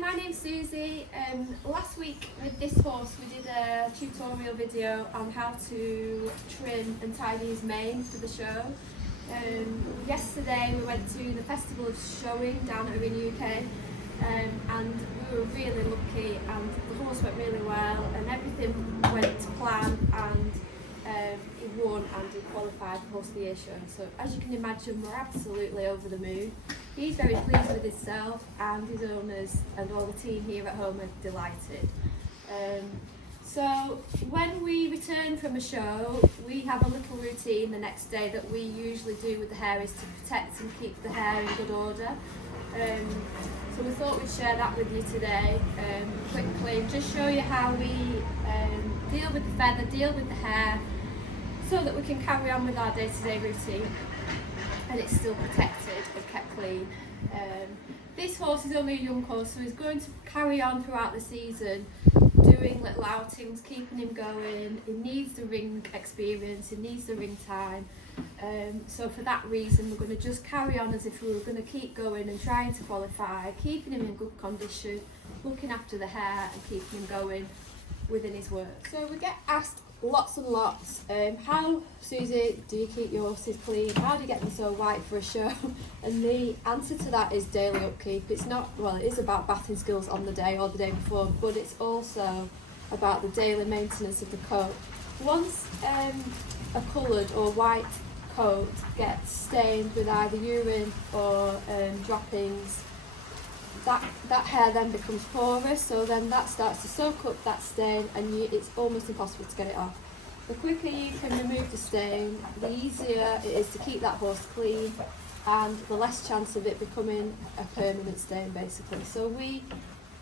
my name's Susie. Last week with this horse we did a tutorial video on how to trim and tidy his mane for the show. Yesterday we went to the Festival of Showing down at Arena UK, and we were really lucky, and the horse went really well and everything went to plan, and he won and he qualified for Horse of the Year show. So as you can imagine, we're absolutely over the moon. He's very pleased with himself, and his owners and all the team here at home are delighted. So when we return from a show, we have a little routine the next day that we usually do with the hair, is to protect and keep the hair in good order. So we thought we'd share that with you today quickly, just show you how we deal with the feather, deal with the hair, so that we can carry on with our day-to-day routine and it's still protected and kept clean. This horse is only a young horse, so he's going to carry on throughout the season doing little outings, keeping him going. He needs the ring experience, he needs the ring time. So for that reason we're going to just carry on as if we were going to keep going and trying to qualify, keeping him in good condition, looking after the hair and keeping him going within his work. So we get asked lots and lots, how, Susie, do you keep your horses clean? How do you get them so white for a show? And the answer to that is daily upkeep. It's not, well, it is about bathing skills on the day or the day before, but it's also about the daily maintenance of the coat. Once a coloured or white coat gets stained with either urine or droppings, that hair then becomes porous, so then that starts to soak up that stain, and it's almost impossible to get it off. The quicker you can remove the stain, the easier it is to keep that horse clean, and the less chance of it becoming a permanent stain basically. So we,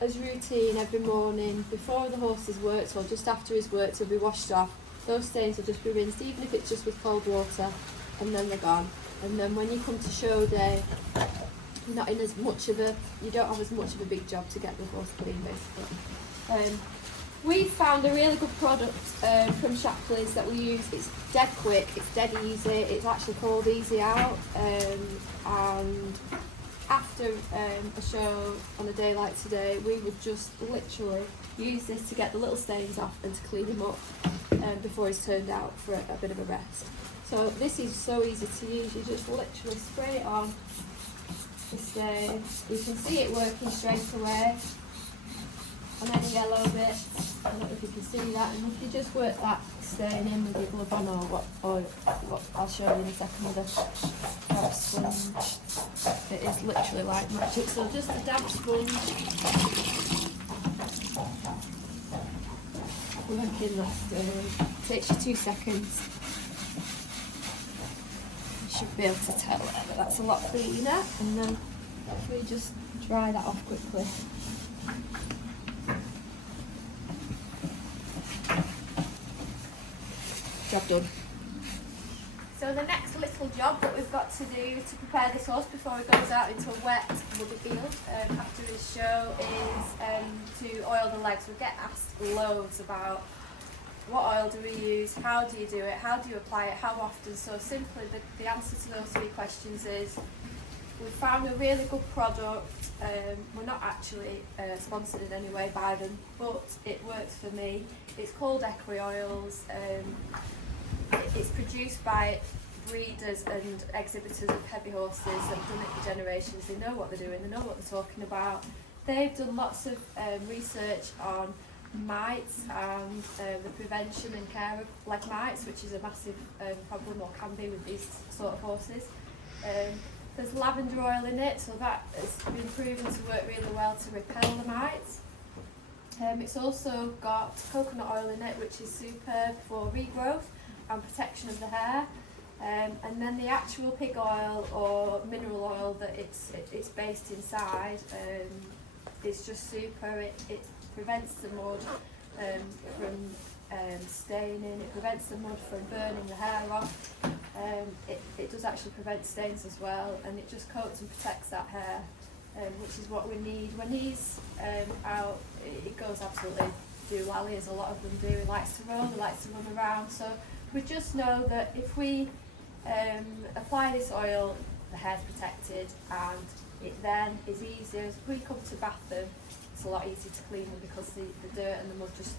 as routine, every morning before the horse is worked or just after he's worked, he'll be washed off. Those stains will just be rinsed, even if it's just with cold water, and then they're gone. And then when you come to show day, you're not in as much of a, you don't have as much of a big job to get the horse clean basically. We found a really good product from Shapley's that we use. It's dead quick, it's dead easy, it's actually called Easy Out, and after a show on a day like today, we would just literally use this to get the little stains off and to clean him up before he's turned out for a bit of a rest. So this is so easy to use, you just literally spray it on the stain. You can see it working straight away on any yellow bits. I don't know if you can see that, and if you just work that stain in with your glove on, or what I'll show you in a second with a damp sponge. It is literally like magic. So just a damp sponge, work in that stain. Takes you 2 seconds. You should be able to tell that that's a lot cleaner, and then if we just dry that off quickly. Job done. So the next little job that we've got to do to prepare this horse before he goes out into a wet muddy field after his show is to oil the legs. We get asked loads about what oil do we use, how do you do it, how do you apply it, how often. So simply the answer to those 3 questions is we found a really good product. We're not actually sponsored in any way by them, but it works for me. It's called Equi Oils. It's produced by breeders and exhibitors of heavy horses that have done it for generations. They know what they're doing, they know what they're talking about. They've done lots of research on mites and the prevention and care of leg mites, which is a massive problem, or can be, with these sort of horses. There's lavender oil in it, so that has been proven to work really well to repel the mites. It's also got coconut oil in it, which is superb for regrowth and protection of the hair. And then the actual pig oil or mineral oil that it's based inside is just super. It prevents the mud from staining, it prevents the mud from burning the hair off. It does actually prevent stains as well, and it just coats and protects that hair, which is what we need. When he's out, it goes absolutely doolally, as a lot of them do. He likes to roll, he likes to run around. So we just know that if we apply this oil, the hair's protected, and it then is easier as we come to bath them. it's a lot easier to clean them because the dirt and the mud just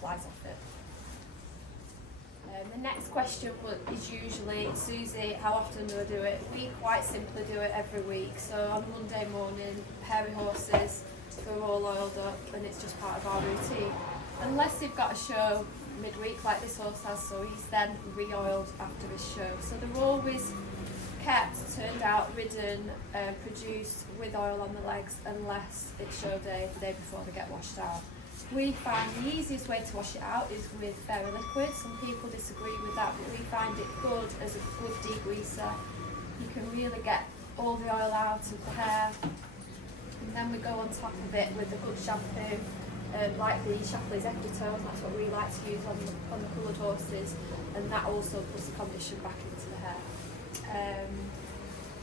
flies off it. The next question is usually, Susie, how often do I do it? We quite simply do it every week. So on Monday morning, hairy horses, they're all oiled up and it's just part of our routine. Unless they've got a show midweek like this horse has, so he's then re-oiled after his show. So they're always kept, turned out, ridden, produced with oil on the legs unless it's show day, the day before they get washed out. We find the easiest way to wash it out is with fairy liquid. Some people disagree with that, but we find it good as a good degreaser. You can really get all the oil out of the hair. And then we go on top of it with a good shampoo, like the Shapley's Ectotone. That's what we like to use on the coloured horses, and that also puts the condition back into the hair.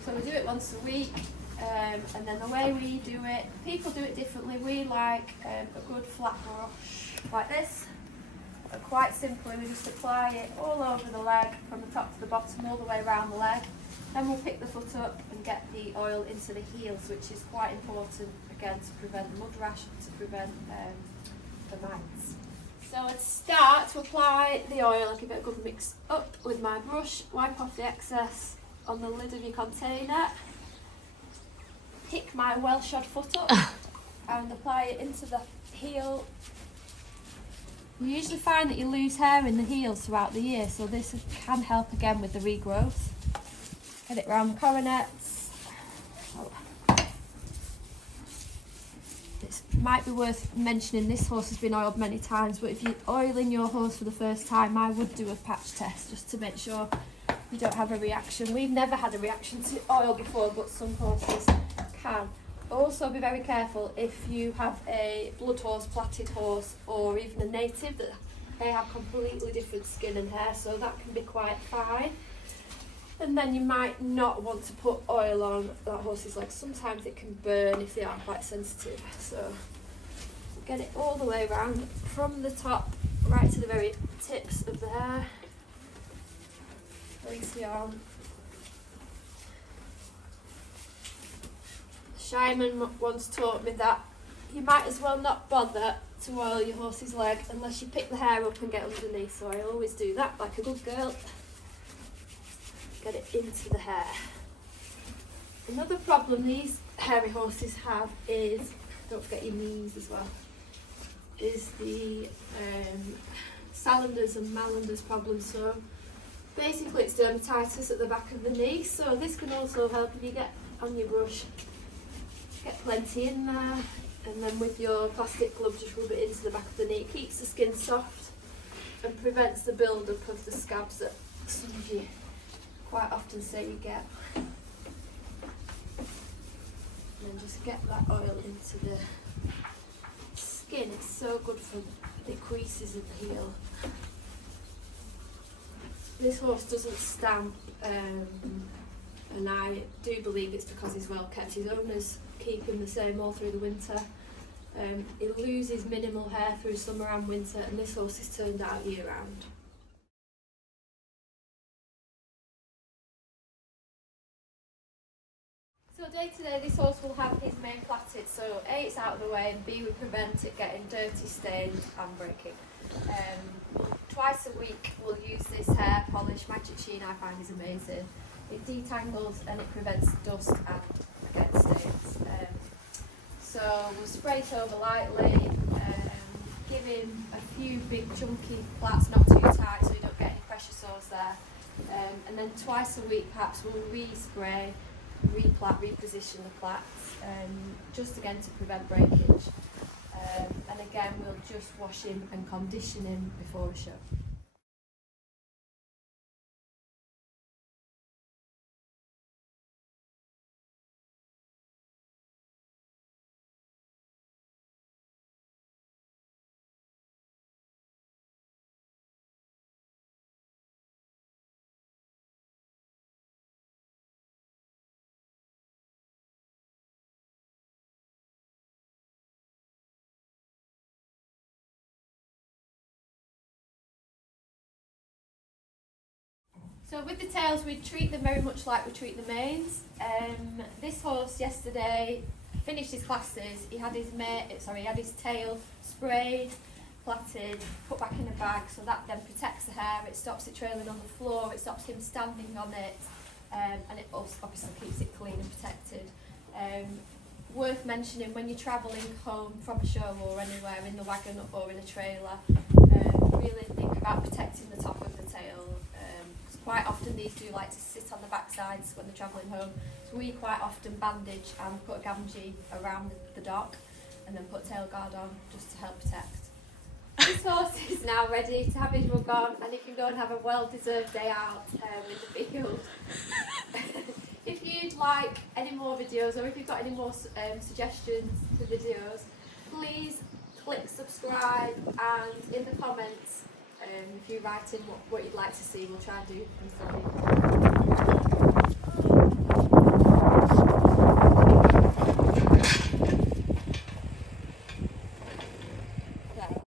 So we do it once a week. And then the way we do it, people do it differently. We like a good flat brush like this. Quite simply, we just apply it all over the leg from the top to the bottom, all the way around the leg. Then we'll pick the foot up and get the oil into the heels, which is quite important, again, to prevent the mud rash, to prevent the mites. So I'd start to apply the oil. I'll give it a good mix up with my brush, wipe off the excess on the lid of your container. Pick my well-shod foot up and apply it into the heel. You usually find that you lose hair in the heels throughout the year, so this can help again with the regrowth. Get it round the coronets. It might be worth mentioning this horse has been oiled many times, but if you're oiling your horse for the first time, I would do a patch test just to make sure you don't have a reaction. We've never had a reaction to oil before, but some horses can. Also be very careful if you have a blood horse, platted horse, or even a native, that they have completely different skin and hair, so that can be quite fine. And then you might not want to put oil on that horse's legs. Sometimes it can burn if they are quite sensitive. So get it all the way around from the top right to the very tips of the hair. Rinse the arm. Shyman once taught me that you might as well not bother to oil your horse's leg unless you pick the hair up and get underneath. So I always do that like a good girl. Get it into the hair. Another problem these hairy horses have is, don't forget your knees as well, is the salanders and malanders problem. So basically it's dermatitis at the back of the knee, so this can also help if you get on your brush. Get plenty in there, and then with your plastic glove just rub it into the back of the knee. It keeps the skin soft and prevents the build-up of the scabs that some of you quite often say you get. And then just get that oil into the skin. It's so good for the creases in the heel. This horse doesn't stamp, and I do believe it's because he's well kept. His owners keep him the same all through the winter. He loses minimal hair through summer and winter, and this horse is turned out year round. So day to day this horse will have his mane plaited, so A, it's out of the way, and B, we prevent it getting dirty, stained and breaking. Twice a week we'll use this hair polish. Magic Sheen I find is amazing. It detangles and it prevents dust and again stains. So we'll spray it over lightly, give him a few big chunky plaits, not too tight so you don't get any pressure sores there. And then twice a week perhaps we'll re-spray, re-plait, reposition the plaits, just again to prevent breakage. And again we'll just wash him and condition him before a show. So with the tails, we treat them very much like we treat the manes. This horse yesterday finished his classes, he had his tail sprayed, plaited, put back in a bag, so that then protects the hair, it stops it trailing on the floor, it stops him standing on it, and it also obviously keeps it clean and protected. Worth mentioning, when you're travelling home from a show or anywhere in the wagon or in a trailer, really think about protecting the top of the tail. Because quite often these do like to sit on the backsides when they're travelling home, so we quite often bandage and put a gamgee around the dock and then put a tail guard on just to help protect. This horse is now ready to have his rug on, and he can go and have a well-deserved day out in the field. If you'd like any more videos, or if you've got any more suggestions for videos, please click subscribe, and in the comments, if you write in what you'd like to see, we'll try and do them for you.